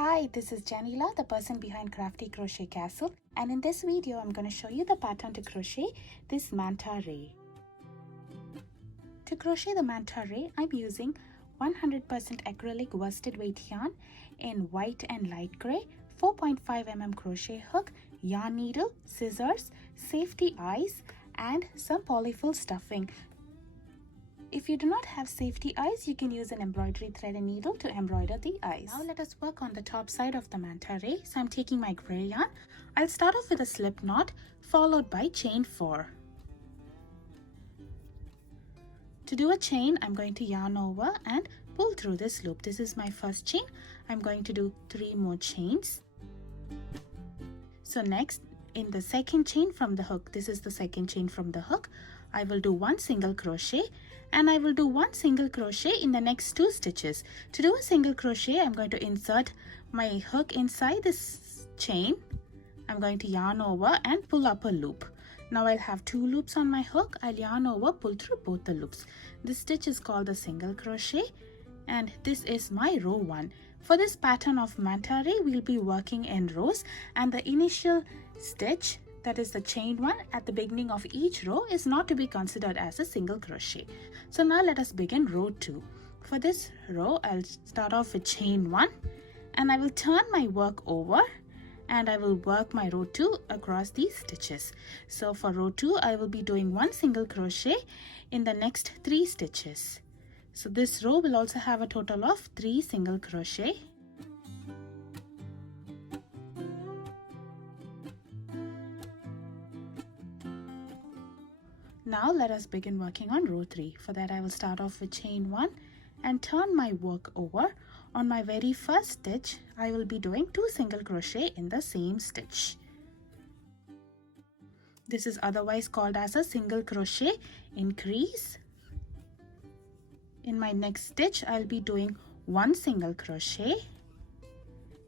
Hi, this is Janila, the person behind Crafty Crochet Castle, and in this video I'm going to show you the pattern to crochet this manta ray. To crochet the manta ray, I'm using 100% acrylic worsted weight yarn in white and light gray, 4.5 mm crochet hook, yarn needle, scissors, safety eyes, and some polyfill stuffing. If you do not have safety eyes, you can use an embroidery thread and needle to embroider the eyes. Now let us work on the top side of the manta ray. So I'm taking my gray yarn. I'll start off with a slip knot followed by chain 4. To do a chain, I'm going to yarn over and pull through this loop. This is my first chain. I'm going to do 3 more chains. So next, in the second chain from the hook, this is the second chain from the hook, I will do 1 single crochet and I will do 1 single crochet in the next 2 stitches. To do a single crochet, I'm going to insert my hook inside this chain. I'm going to yarn over and pull up a loop. Now I'll have 2 loops on my hook. I'll yarn over, pull through both the loops. This stitch is called the single crochet and this is my row 1. For this pattern of manta ray, we'll be working in rows, and the initial stitch, that is the chain 1 at the beginning of each row, is not to be considered as a single crochet. So now let us begin row 2. For this row, I'll start off with chain 1 and I will turn my work over and I will work my row 2 across these stitches. So for row 2, I will be doing 1 single crochet in the next 3 stitches. So this row will also have a total of 3 single crochet. Now let us begin working on row 3. For that, I will start off with chain 1 and turn my work over. On my very first stitch, I will be doing 2 single crochet in the same stitch. This is otherwise called as a single crochet increase. In my next stitch, I'll be doing 1 single crochet.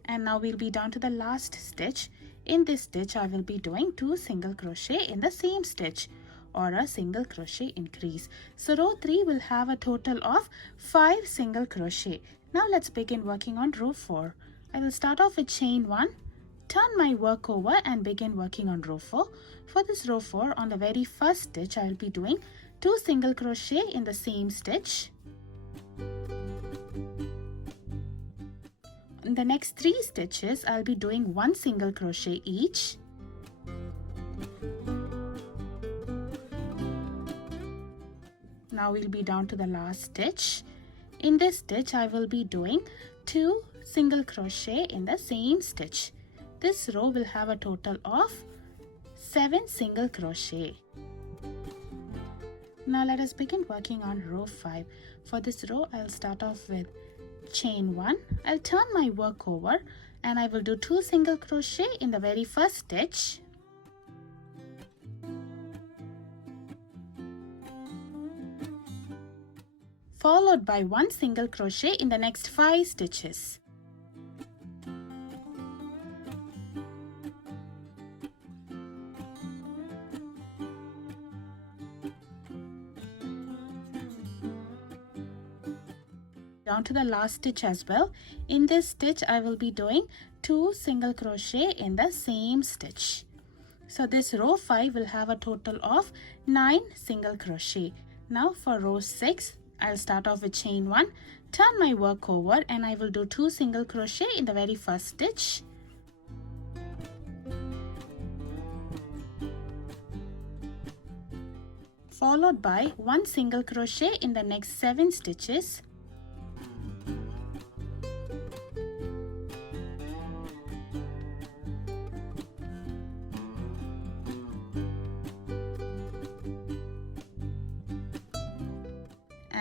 And now we'll be down to the last stitch. In this stitch, I will be doing 2 single crochet in the same stitch, or a single crochet increase. So row 3 will have a total of 5 single crochet. Now let's begin working on row 4. I will start off with chain 1, turn my work over and begin working on row 4. For this row 4, on the very first stitch, I will be doing 2 single crochet in the same stitch. In the next 3 stitches, I'll be doing 1 single crochet each. Now we'll be down to the last stitch. In this stitch, I will be doing 2 single crochet in the same stitch. This row will have a total of 7 single crochet. Now let us begin working on row 5. For this row, I'll start off with chain 1. I'll turn my work over and I will do 2 single crochet in the very first stitch. Followed by 1 single crochet in the next 5 stitches. Down to the last stitch as well. In this stitch, I will be doing 2 single crochet in the same stitch. So this row 5 will have a total of 9 single crochet. Now for row 6, I'll start off with chain 1, turn my work over and I will do 2 single crochet in the very first stitch. Followed by 1 single crochet in the next 7 stitches.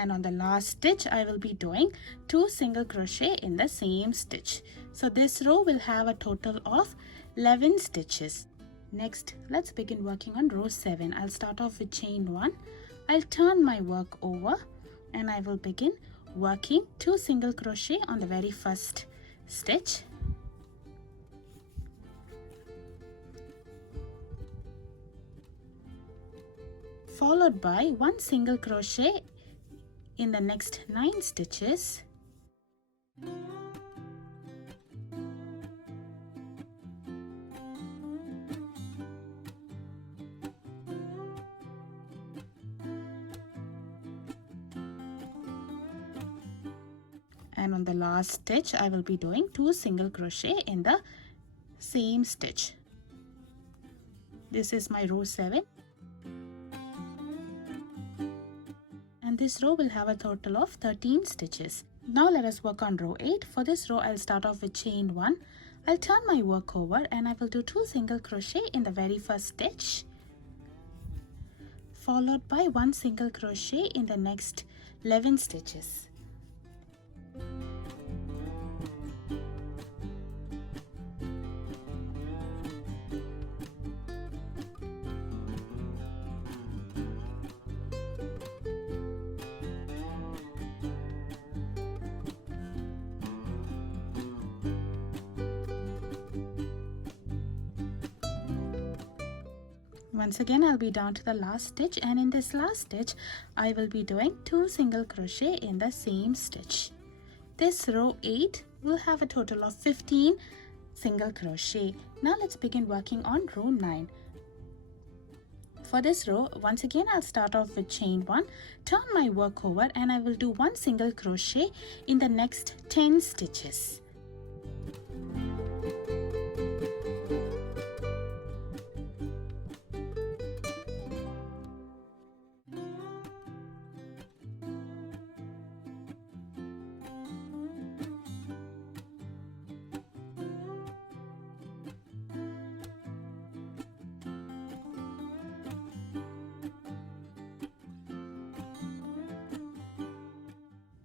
And on the last stitch, I will be doing 2 single crochet in the same stitch. So this row will have a total of 11 stitches. Next, let's begin working on row 7. I'll start off with chain 1. I'll turn my work over and I will begin working 2 single crochet on the very first stitch. Followed by 1 single crochet in the next 9 stitches. and on the last stitch I will be doing 2 single crochet in the same stitch. This is my row 7, and this row will have a total of 13 stitches. Now let us work on row 8. For this row I'll start off with chain 1. I'll turn my work over and I will do 2 single crochet in the very first stitch, followed by 1 single crochet in the next 11 stitches. Once again I'll be down to the last stitch, and in this last stitch I will be doing 2 single crochet in the same stitch. This row 8 will have a total of 15 single crochet. Now let's begin working on row 9. For this row, once again I'll start off with chain 1, turn my work over, and I will do 1 single crochet in the next 10 stitches.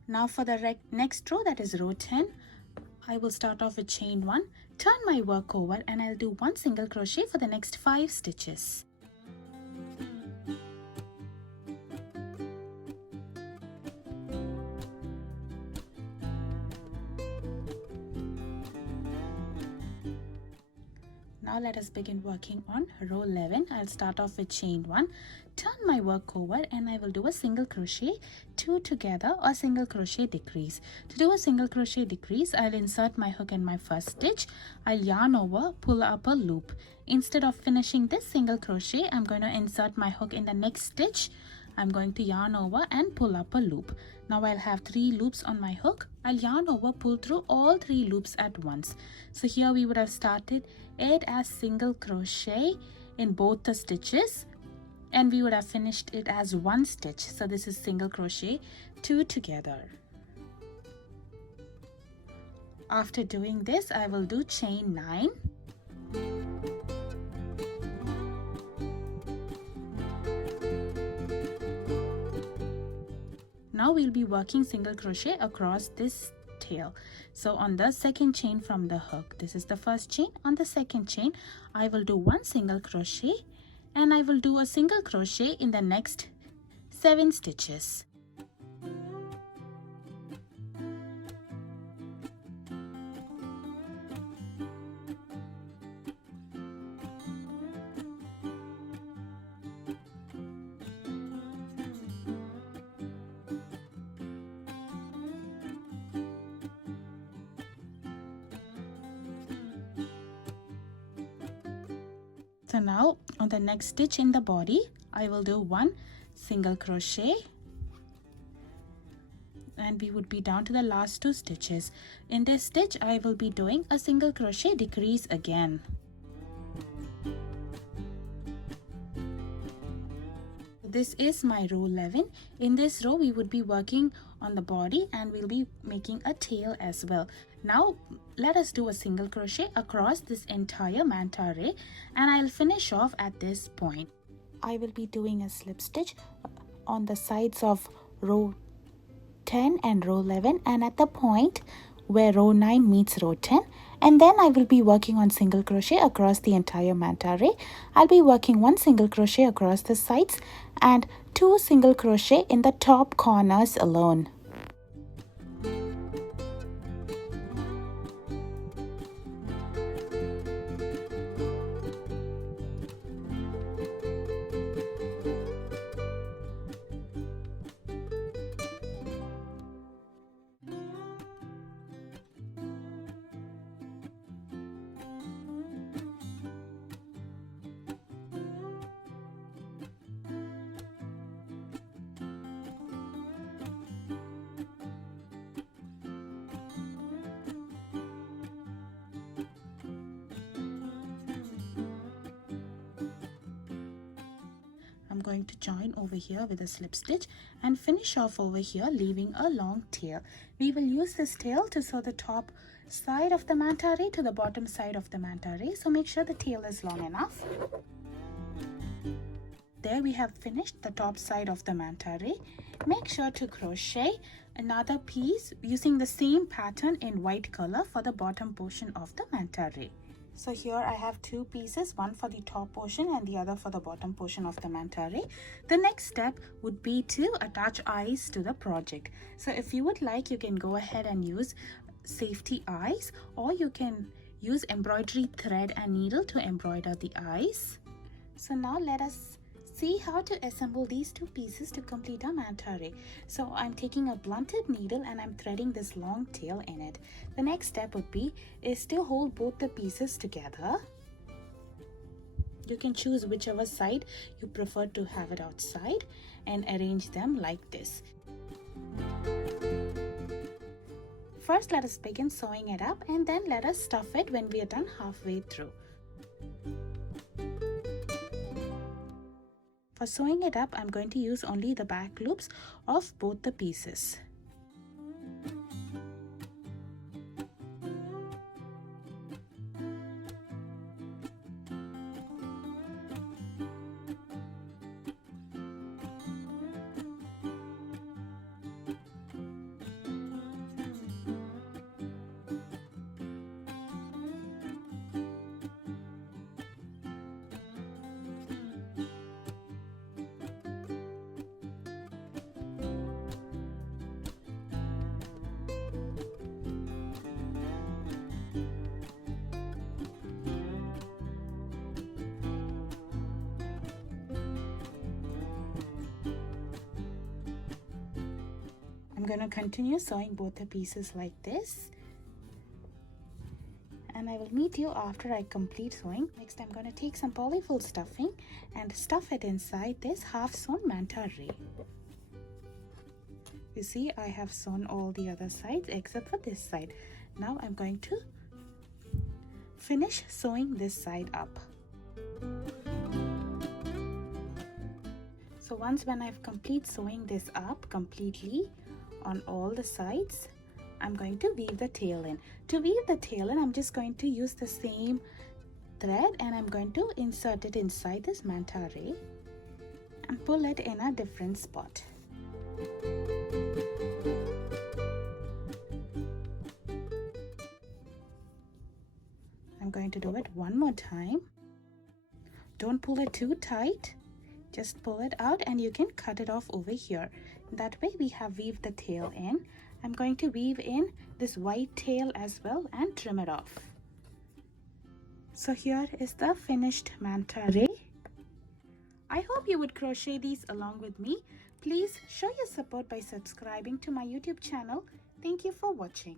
Now for the next row, that is row 10, I will start off with chain 1, turn my work over, and I'll do 1 single crochet for the next 5 stitches. Now let us begin working on row 11. I'll start off with chain 1, turn my work over, and I will do a single crochet 2 together or single crochet decrease. To do a single crochet decrease, I'll insert my hook in my first stitch, I'll yarn over, pull up a loop. Instead of finishing this single crochet, I'm going to insert my hook in the next stitch. I'm going to yarn over and pull up a loop. Now I'll have 3 loops on my hook. I'll yarn over, pull through all 3 loops at once. So here we would have started it as single crochet in both the stitches, and we would have finished it as 1 stitch. So this is single crochet 2 together. After doing this, I will do chain 9. Now we'll be working single crochet across this tail. So on the second chain from the hook, this is the first chain. On the second chain, I will do 1 single crochet, and I will do a single crochet in the next 7 stitches. So now on the next stitch in the body, I will do 1 single crochet, and we would be down to the last 2 stitches. In this stitch, I will be doing a single crochet decrease again. This is my row 11. In this row, we would be working on the body, and we'll be making a tail as well. Now let us do a single crochet across this entire manta array, and I'll finish off at this point. I will be doing a slip stitch on the sides of row 10 and row 11, and at the point where row 9 meets row 10, and then I will be working on single crochet across the entire manta array. I'll be working 1 single crochet across the sides and 2 single crochet in the top corners alone. going to join over here with a slip stitch and finish off over here, leaving a long tail. We will use this tail to sew the top side of the manta ray to the bottom side of the manta ray, so make sure the tail is long enough. There we have finished the top side of the manta ray. Make sure to crochet another piece using the same pattern in white color for the bottom portion of the manta ray. So here I have two pieces, one for the top portion and the other for the bottom portion of the manta ray. The next step would be to attach eyes to the project. So if you would like, you can go ahead and use safety eyes, or you can use embroidery thread and needle to embroider the eyes. So now let us see how to assemble these two pieces to complete our manta ray. So I'm taking a blunted needle and I'm threading this long tail in it. The next step would be is to hold both the pieces together. You can choose whichever side you prefer to have it outside and arrange them like this. First, let us begin sewing it up, and then let us stuff it when we are done halfway through. For sewing it up, I'm going to use only the back loops of both the pieces. I'm going to continue sewing both the pieces like this, and I will meet you after I complete sewing. Next, I'm going to take some polyfold stuffing and stuff it inside this half sewn manta ray. You see, I have sewn all the other sides except for this side. Now I'm going to finish sewing this side up. So once when I've complete sewing this up completely on all the sides, I'm going to weave the tail in. To weave the tail in, I'm just going to use the same thread and I'm going to insert it inside this manta ray and pull it in a different spot. I'm going to do it one more time. Don't pull it too tight. Just pull it out and you can cut it off over here. That way we have weaved the tail in. I'm going to weave in this white tail as well and trim it off. So here is the finished manta ray. I hope you would crochet these along with me. Please show your support by subscribing to my YouTube channel. Thank you for watching.